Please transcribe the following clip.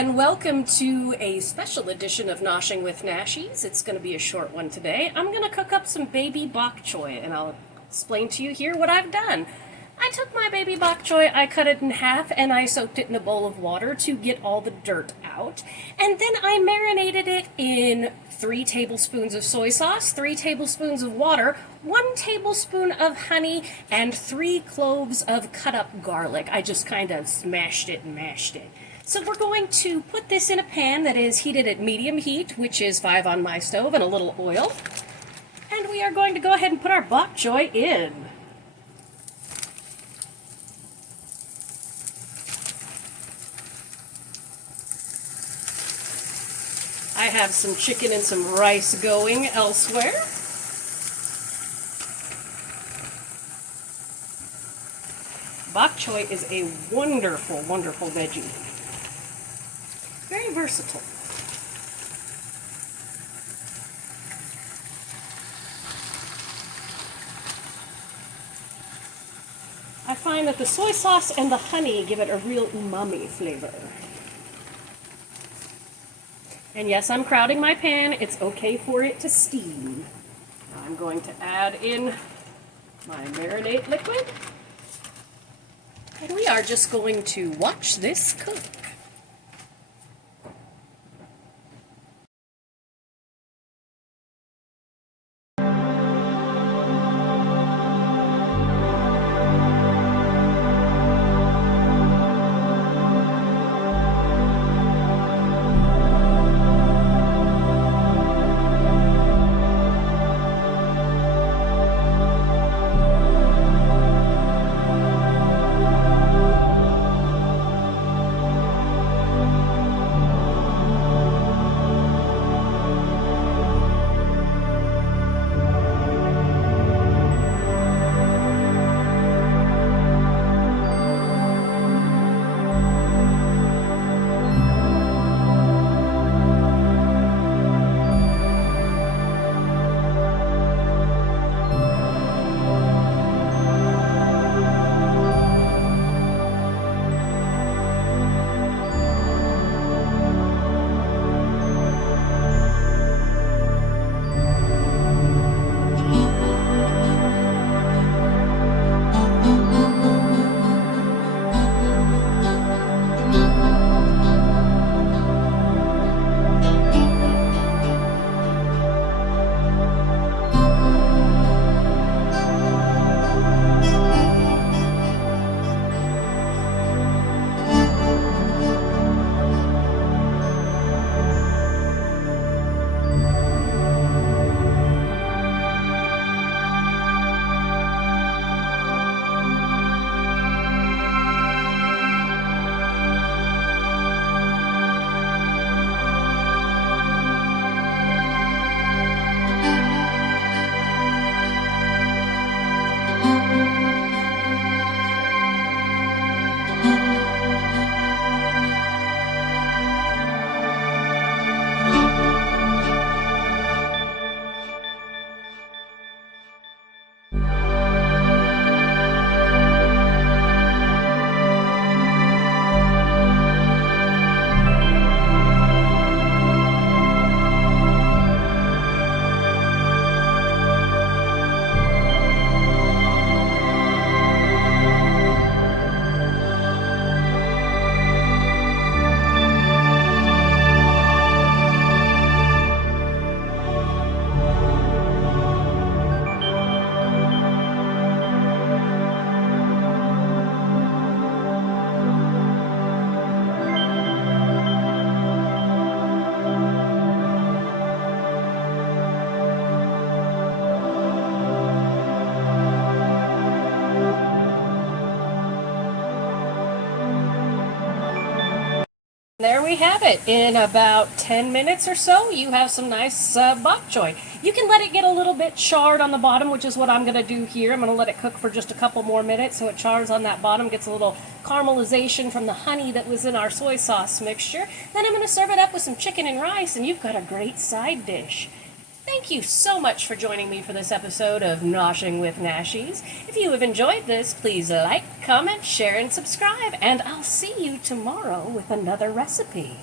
and welcome to a special edition of Noshing with Nashies. It's going to be a short one today. I'm going to cook up some baby bok choy, and I'll explain to you here what I've done. I took my baby bok choy, I cut it in half, and I soaked it in a bowl of water to get all the dirt out. And then I marinated it in 3 tablespoons of soy sauce, 3 tablespoons of water, 1 tablespoon of honey, and 3 cloves of cut up garlic. I just kind of smashed it and mashed it. So we're going to put this in a pan that is heated at medium heat, which is 5 on my stove, and a little oil. And we are going to go ahead and put our bok choy in. I have some chicken and some rice going elsewhere. Bok choy is a wonderful, wonderful veggie. Very versatile. I find that the soy sauce and the honey give it a real umami flavor. And yes, I'm crowding my pan. It's okay for it to steam. I'm going to add in my marinade liquid. And we are just going to watch this cook. There we have it. In about 10 minutes or so, you have some nice bok choy. You can let it get a little bit charred on the bottom, which is what I'm going to do here. I'm going to let it cook for just a couple more minutes so it chars on that bottom, gets a little caramelization from the honey that was in our soy sauce mixture. Then I'm going to serve it up with some chicken and rice, and you've got a great side dish. Thank you so much for joining me for this episode of Noshing with Nashies. If you have enjoyed this, please like, comment, share, and subscribe, and I'll see you tomorrow with another recipe.